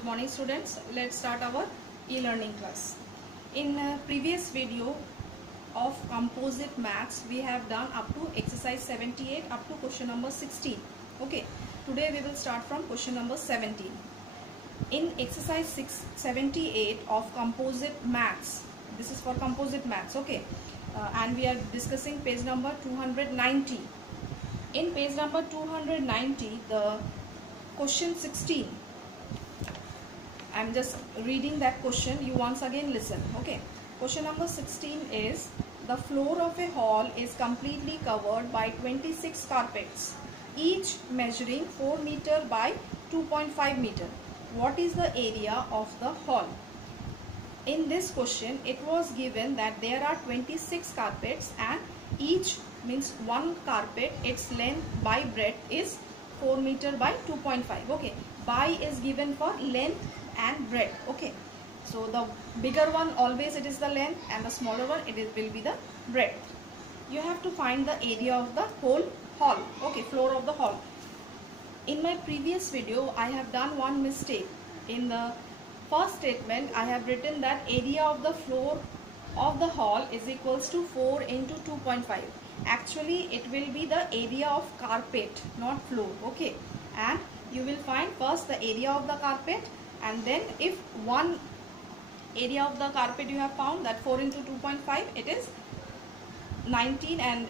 Good morning students. Let's start our e-learning class. In previous video of composite maths we have done up to exercise 78 up to question number 16. Okay. Today we will start from question number 17. In exercise 78 of composite maths, this is for composite maths, okay, and we are discussing page number 290. In page number 290, the question 16, I am just reading that question, you once again listen, okay. Question number 16 is, the floor of a hall is completely covered by 26 carpets, each measuring 4 meter by 2.5 meter. What is the area of the hall? In this question, it was given that there are 26 carpets and each means one carpet, its length by breadth is 4 meter by 2.5. Okay, by is given for length and breadth. Okay, so the bigger one always it is the length and the smaller one will be the breadth. You have to find the area of the whole hall. Okay, floor of the hall. In my previous video, I have done one mistake. In the first statement, I have written that area of the floor of the hall is equals to 4 into 2.5. Actually, it will be the area of carpet, not floor. Okay, and you will find first the area of the carpet, and then if one area of the carpet you have found, that 4 into 2.5, it is 19 and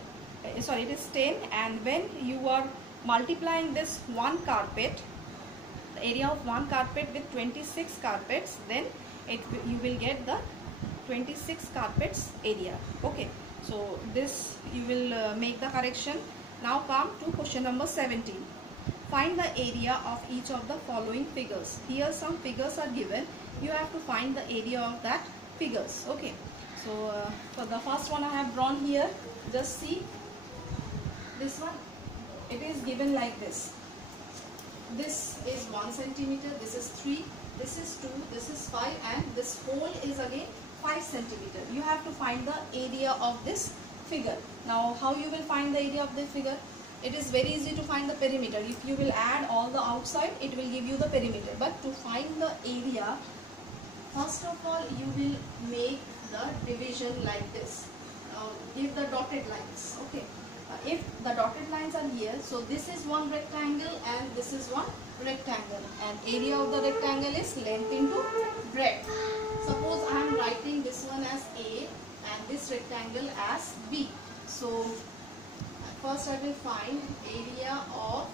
sorry, it is 10, and when you are multiplying this one carpet, the area of one carpet with 26 carpets, then you will get the 26 carpets area. Okay, so this you will make the correction. Now come to question number 17. Find the area of each of the following figures. Here some figures are given. You have to find the area of that figures. Okay, so for the first one I have drawn here, just see this one. It is given like this. This is 1 centimeter, this is 3, this is 2, this is 5, and this whole is again 5 centimeter. You have to find the area of this figure. Now how you will find the area of the figure? It is very easy to find the perimeter. If you will add all the outside, it will give you the perimeter. But to find the area, first of all you will make the division like this. Give the dotted lines. Okay. If the dotted lines are here, so this is one rectangle and this is one rectangle, and area of the rectangle is length into breadth. Suppose I am writing this one as A and this rectangle as B. So first I will find area of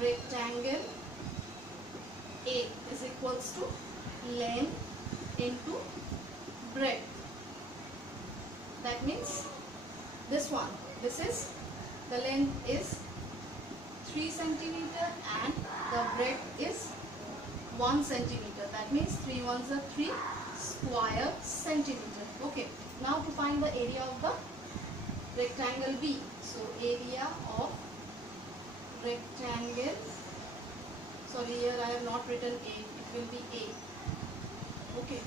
rectangle A is equals to length into breadth. That means this one. This is, the length is 3 centimeter and the breadth is 1 centimeter. That means 3 ones are 3 square centimeter. Okay. Now to find the area of the rectangle B. So area of rectangle. Sorry, here I have not written A. It will be A. Okay.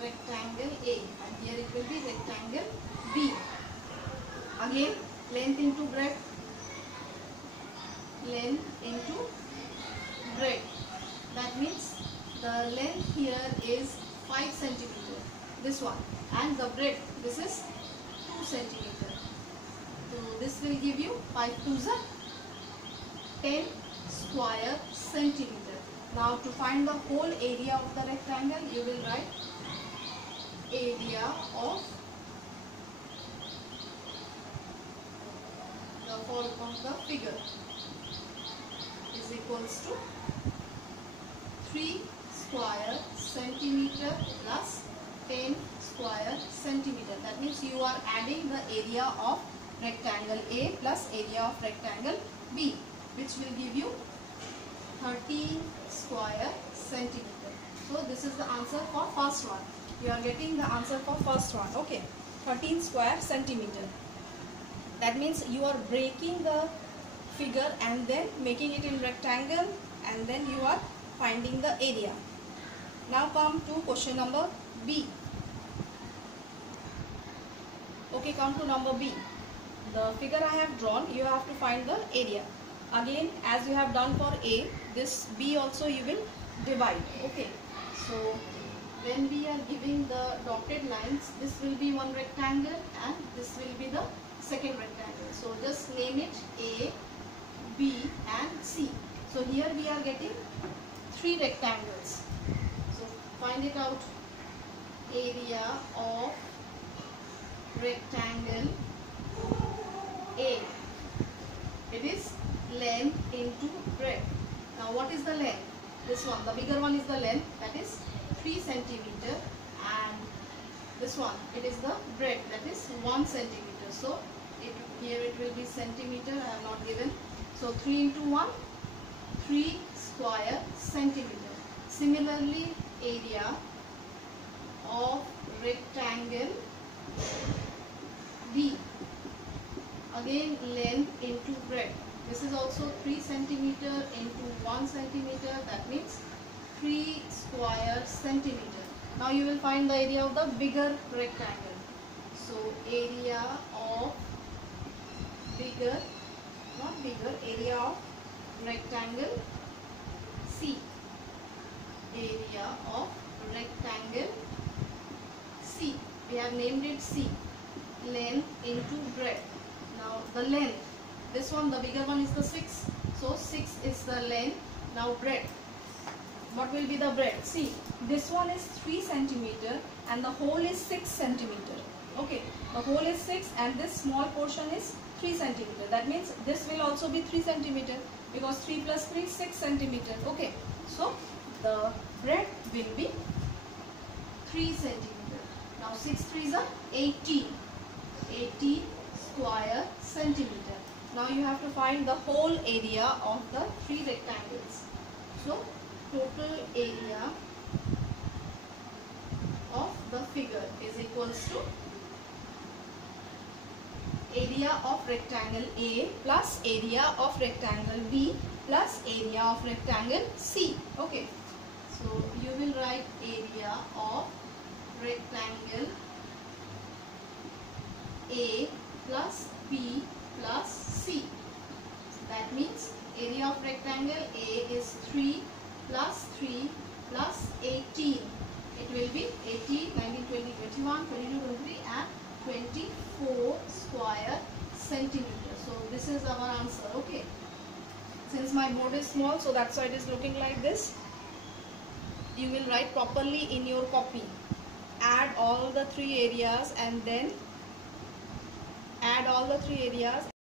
Rectangle A, and here it will be rectangle B. Again, length into breadth, length into breadth. That means the length here is 5 centimeter, this one, and the breadth, this is 2 centimeter. So this will give you 5 2s are 10 square centimeter. Now to find the whole area of the rectangle, you will write area of the figure is equals to 3 square centimeter plus 10 square centimeter. That means you are adding the area of rectangle A plus area of rectangle B, which will give you 13 square centimeter. So this is the answer for first one. You are getting the answer for first one. Okay, 13 square centimeter. That means you are breaking the figure and then making it in rectangle, and then you are finding the area. Now come to question number B. Okay, come to number B. The figure I have drawn, you have to find the area. Again, as you have done for A, this B also you will divide. Okay, so when we are giving the dotted lines, this will be one rectangle and this will be the second rectangle. So just name it A, B and C. So here we are getting 3 rectangles. So find it out. Area of rectangle A. It is length into breadth. Now what is the length? This one, the bigger one is the length, that is 3 centimeter, and this one, it is the breadth, that is 1 centimeter. So here it will be centimeter, I have not given. So 3 into 1, 3 square centimeter. Similarly, area of rectangle D. Again, length into breadth. This is also 3 centimeter into 1 centimeter. That means 3 square centimeter. Now you will find the area of the bigger rectangle. So area of bigger, not bigger, area of rectangle C. Area of rectangle C. We have named it C. Length into breadth. Now the length, this one, the bigger one is the 6. So 6 is the length. Now breadth. What will be the breadth? See, this one is 3 centimeter and the whole is 6 centimeter. Okay, the whole is 6 and this small portion is 3 centimeter. That means this will also be 3 centimeter because 3 plus 3 is 6 centimeter. Okay, so the breadth will be 3 centimeter. Now 6 3s are 18. 18 square centimeter. Now you have to find the whole area of the 3 rectangles. So total area of the figure is equals to area of rectangle A plus area of rectangle B plus area of rectangle C. Okay, so you will write area of rectangle A plus B plus C. That means area of rectangle A is 3 plus 3 plus 18. It will be 18, 19, 20, 21, 22, 23 and 24 square centimeter. So this is our answer. Okay. Since my board is small, so that's why it is looking like this. You will write properly in your copy. Add all the 3 areas and then add all the 3 areas